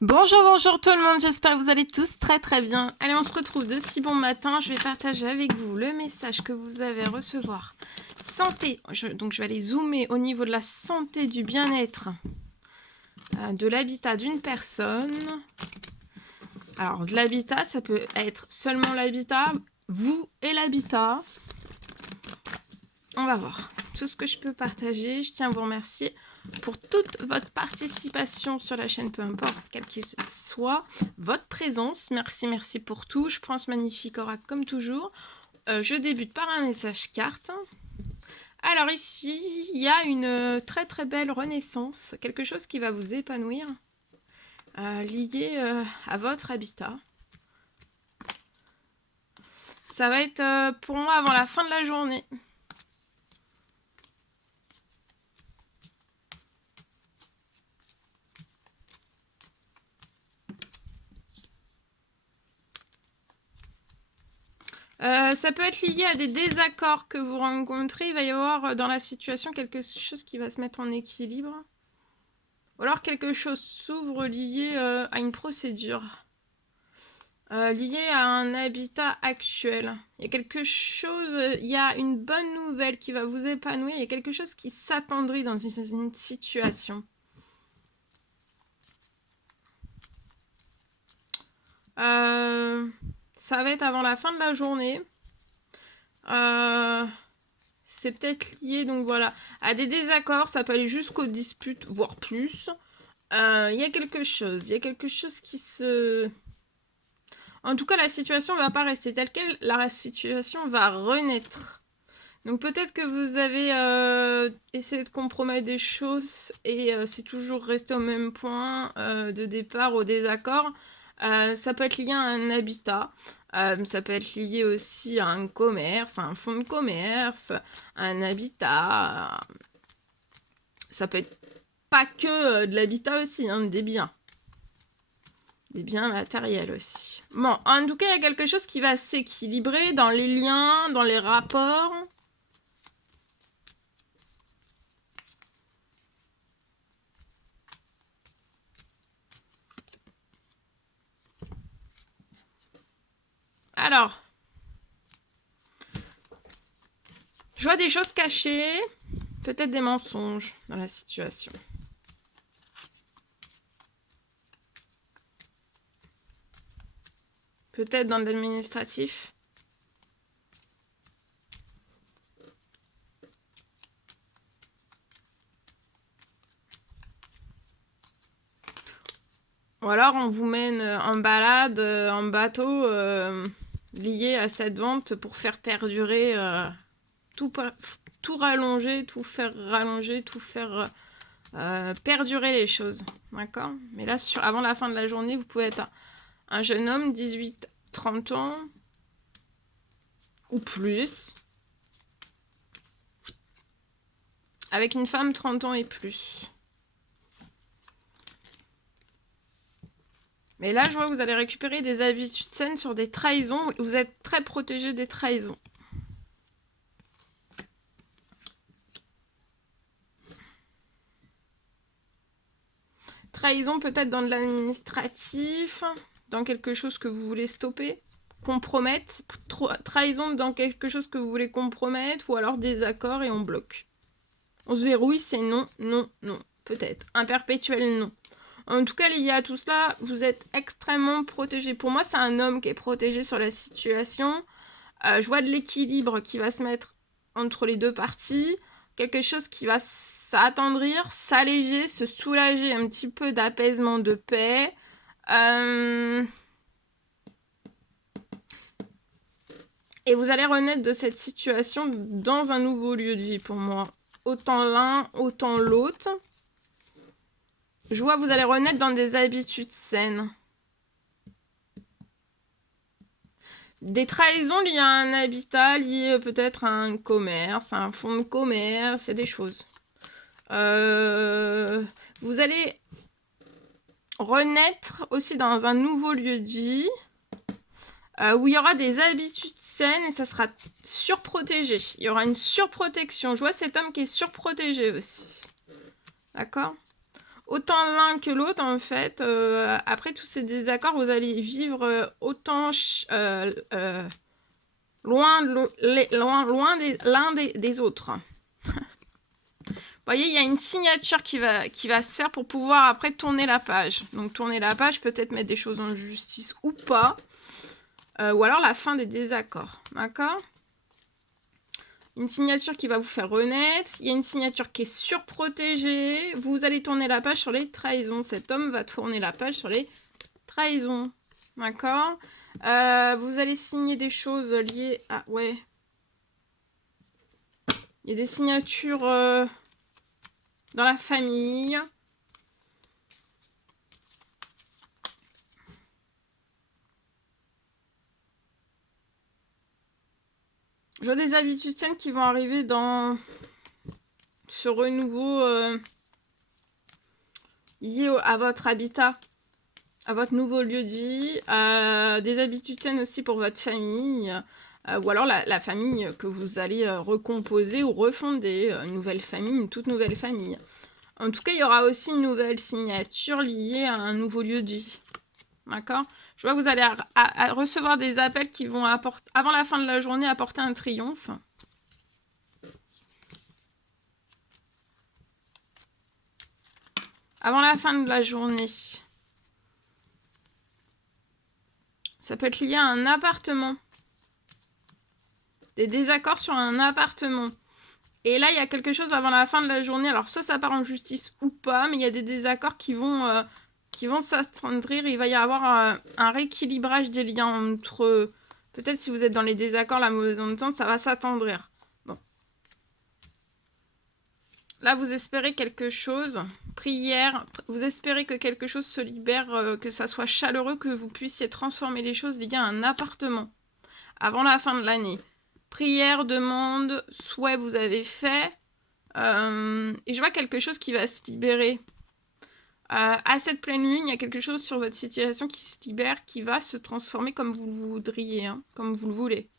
Bonjour, bonjour tout le monde, j'espère que vous allez tous très très bien. Allez, on se retrouve de si bon matin. Je vais partager avec vous le message que vous avez à recevoir. Santé, donc je vais aller zoomer au niveau de la santé, du bien-être, de l'habitat d'une personne. Alors, de l'habitat, ça peut être seulement l'habitat, vous et l'habitat. On va voir tout ce que je peux partager. Je tiens à vous remercier pour toute votre participation sur la chaîne, peu importe quelle qu'il soit, votre présence. Merci, merci pour tout. Je prends ce magnifique oracle comme toujours. Je débute par un message carte. Alors ici, il y a une très très belle renaissance, quelque chose qui va vous épanouir, lié à votre habitat. Ça va être pour moi avant la fin de la journée. Ça peut être lié à des désaccords que vous rencontrez. Il va y avoir dans la situation quelque chose qui va se mettre en équilibre. Ou alors quelque chose s'ouvre lié à une procédure. Lié à un habitat actuel. Il y a quelque chose, il y a une bonne nouvelle qui va vous épanouir. Il y a quelque chose qui s'attendrit dans une situation. Ça va être avant la fin de la journée. C'est peut-être lié, donc voilà, à des désaccords. Ça peut aller jusqu'aux disputes, voire plus. Il y a quelque chose qui se... En tout cas, la situation ne va pas rester telle quelle. La situation va renaître. Donc peut-être que vous avez essayé de compromettre des choses et c'est toujours resté au même point de départ, au désaccord. Ça peut être lié à un habitat. Ça peut être lié aussi à un commerce, à un fonds de commerce, à un habitat. Ça peut être pas que de l'habitat aussi, hein, des biens. Des biens matériels aussi. Bon, en tout cas, il y a quelque chose qui va s'équilibrer dans les liens, dans les rapports. Alors, je vois des choses cachées, peut-être des mensonges dans la situation. Peut-être dans l'administratif. Ou alors on vous mène en balade, en bateau, lié à cette vente pour faire perdurer tout rallonger, tout faire rallonger, tout faire perdurer les choses. D'accord? Mais là, avant la fin de la journée, vous pouvez être un jeune homme, 18-30 ans, ou plus, avec une femme 30 ans et plus. Mais là, je vois que vous allez récupérer des habitudes saines sur des trahisons. Vous êtes très protégé des trahisons. Trahison peut-être dans de l'administratif, dans quelque chose que vous voulez stopper, compromettre. Trahison dans quelque chose que vous voulez compromettre, ou alors désaccord et on bloque. On se verrouille, c'est non, non, non. Peut-être. Un perpétuel non. En tout cas, lié à tout cela, vous êtes extrêmement protégé. Pour moi, c'est un homme qui est protégé sur la situation. Je vois de l'équilibre qui va se mettre entre les deux parties. Quelque chose qui va s'attendrir, s'alléger, se soulager, un petit peu d'apaisement, de paix. Et vous allez renaître de cette situation dans un nouveau lieu de vie pour moi. Autant l'un, autant l'autre. Je vois que vous allez renaître dans des habitudes saines. Des trahisons liées à un habitat, liées peut-être à un commerce, à un fonds de commerce, il y a des choses. Vous allez renaître aussi dans un nouveau lieu de vie où il y aura des habitudes saines et ça sera surprotégé. Il y aura une surprotection. Je vois cet homme qui est surprotégé aussi. D'accord ? autant l'un que l'autre, en fait. Après tous ces désaccords, vous allez vivre autant loin l'un des autres. Vous voyez, il y a une signature qui va se faire pour pouvoir après tourner la page. Donc tourner la page, peut-être mettre des choses en justice ou pas. Ou alors la fin des désaccords. D'accord ? Une signature qui va vous faire renaître. Il y a une signature qui est surprotégée. Vous allez tourner la page sur les trahisons. Cet homme va tourner la page sur les trahisons. D'accord ? Vous allez signer des choses liées à... Ouais. Il y a des signatures dans la famille. Je vois des habitudes saines qui vont arriver dans ce renouveau lié à votre habitat, à votre nouveau lieu de vie, des habitudes saines aussi pour votre famille, ou alors la famille que vous allez recomposer ou refonder, une nouvelle famille, une toute nouvelle famille. En tout cas, il y aura aussi une nouvelle signature liée à un nouveau lieu de vie. D'accord ? Je vois que vous allez recevoir des appels qui vont apporter, avant la fin de la journée, apporter un triomphe. Avant la fin de la journée. Ça peut être lié à un appartement. Des désaccords sur un appartement. Et là, il y a quelque chose avant la fin de la journée. Alors, soit ça part en justice ou pas, mais il y a des désaccords qui vont s'attendrir. Il va y avoir un rééquilibrage des liens entre... Peut-être si vous êtes dans les désaccords, la mauvaise entente, ça va s'attendrir. Bon. Là, vous espérez quelque chose. Prière. Vous espérez que quelque chose se libère, que ça soit chaleureux, que vous puissiez transformer les choses liées à un appartement. Avant la fin de l'année. Prière, demande, souhait, vous avez fait. Et je vois quelque chose qui va se libérer. À cette pleine lune, il y a quelque chose sur votre situation qui se libère, qui va se transformer comme vous le voudriez, hein, comme vous le voulez.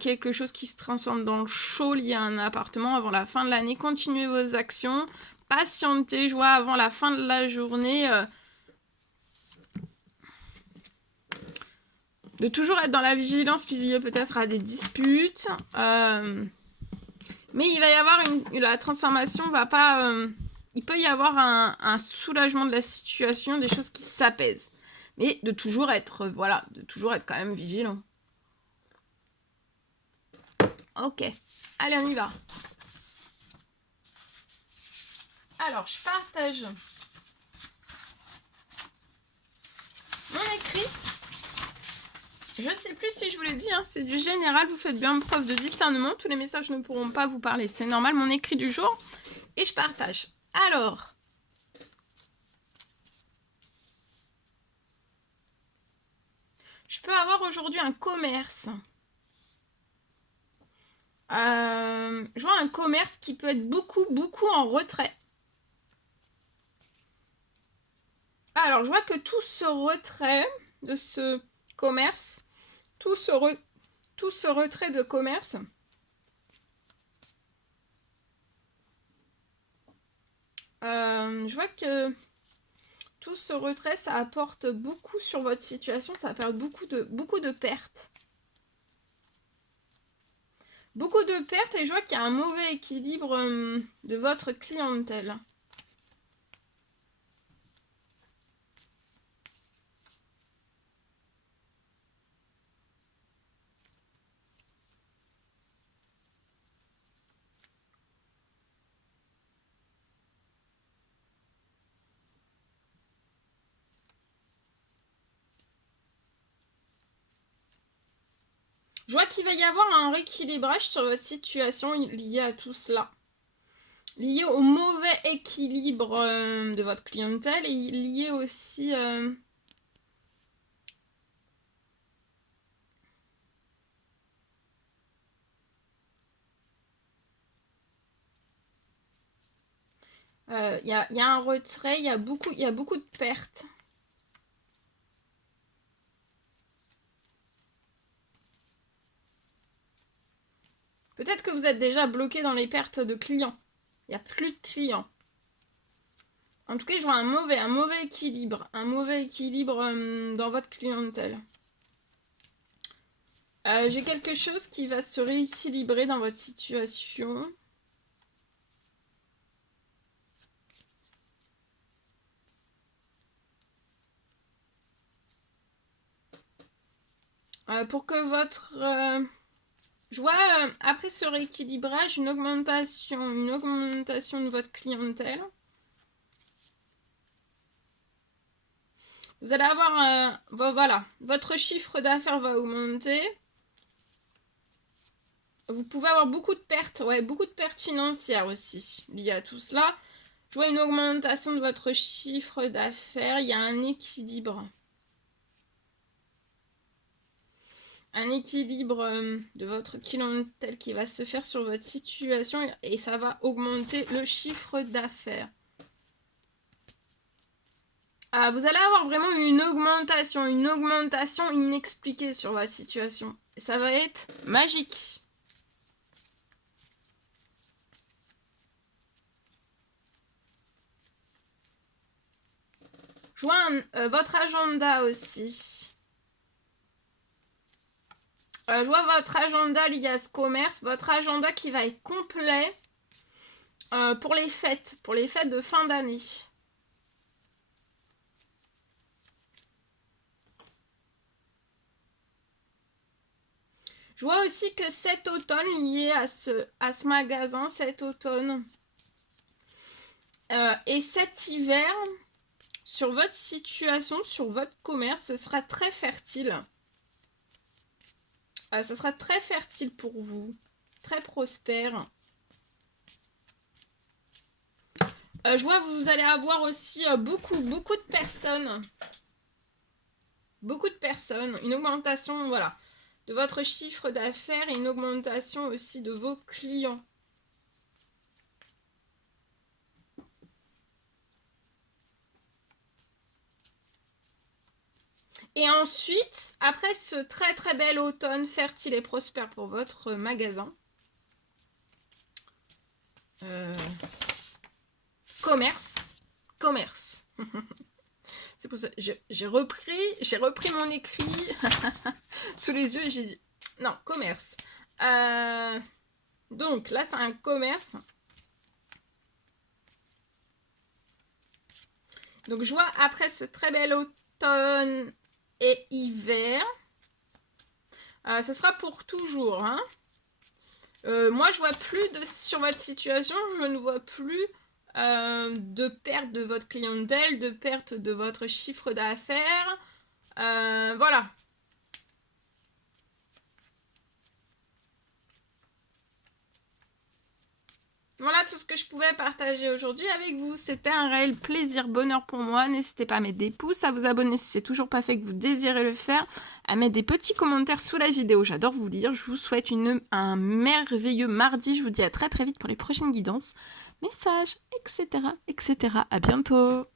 Quelque chose qui se transforme dans le chaud lié à un appartement avant la fin de l'année. Continuez vos actions. Patientez, je vois avant la fin de la journée. De toujours être dans la vigilance liée peut-être à des disputes. Mais il va y avoir la transformation va pas... il peut y avoir un soulagement de la situation, des choses qui s'apaisent. Mais de toujours être, voilà, de toujours être quand même vigilant. Ok, allez, on y va. Alors, je partage mon écrit. Je sais plus si je vous l'ai dit, hein, c'est du général, vous faites bien preuve de discernement. Tous les messages ne pourront pas vous parler, c'est normal, mon écrit du jour. Et je partage. Alors, je peux avoir aujourd'hui un commerce. Je vois un commerce qui peut être beaucoup en retrait. Alors, je vois que tout ce retrait de ce commerce, tout ce retrait de commerce, je vois que tout ce retrait, ça apporte beaucoup sur votre situation, ça apporte beaucoup de pertes. Beaucoup de pertes et je vois qu'il y a un mauvais équilibre de votre clientèle. Je vois qu'il va y avoir un rééquilibrage sur votre situation lié à tout cela. Lié au mauvais équilibre de votre clientèle et lié aussi... Il y a un retrait, il y a beaucoup de pertes. Peut-être que vous êtes déjà bloqué dans les pertes de clients. Il n'y a plus de clients. En tout cas, je vois un mauvais équilibre. Un mauvais équilibre dans votre clientèle. J'ai quelque chose qui va se rééquilibrer dans votre situation. Pour que votre... je vois, après ce rééquilibrage, une augmentation de votre clientèle. Vous allez avoir... voilà, votre chiffre d'affaires va augmenter. Vous pouvez avoir beaucoup de pertes, ouais, beaucoup de pertes financières aussi liées à tout cela. Je vois une augmentation de votre chiffre d'affaires, il y a un équilibre. Un équilibre de votre clientèle qui va se faire sur votre situation et ça va augmenter le chiffre d'affaires. Vous allez avoir vraiment une augmentation inexpliquée sur votre situation. Et ça va être magique. Je vois votre agenda aussi. Je vois votre agenda lié à ce commerce, votre agenda qui va être complet pour les fêtes de fin d'année. Je vois aussi que cet automne, lié à ce magasin, cet automne et cet hiver, sur votre situation, sur votre commerce, ce sera très fertile. Ce sera très fertile pour vous, très prospère. Je vois que vous allez avoir aussi beaucoup de personnes. Beaucoup de personnes. Une augmentation, voilà, de votre chiffre d'affaires et une augmentation aussi de vos clients. Et ensuite, après ce très bel automne fertile et prospère pour votre magasin, commerce. C'est pour ça j'ai repris mon écrit sous les yeux et j'ai dit non, commerce. Donc là, c'est un commerce. Donc je vois après ce très bel automne et hiver, ce sera pour toujours. Hein. Moi, je vois plus sur votre situation, je ne vois plus de perte de votre clientèle, de perte de votre chiffre d'affaires. Voilà. Voilà tout ce que je pouvais partager aujourd'hui avec vous. C'était un réel plaisir, bonheur pour moi. N'hésitez pas à mettre des pouces, à vous abonner si c'est toujours pas fait que vous désirez le faire, à mettre des petits commentaires sous la vidéo. J'adore vous lire. Je vous souhaite un merveilleux mardi. Je vous dis à très vite pour les prochaines guidances, messages, etc. À bientôt.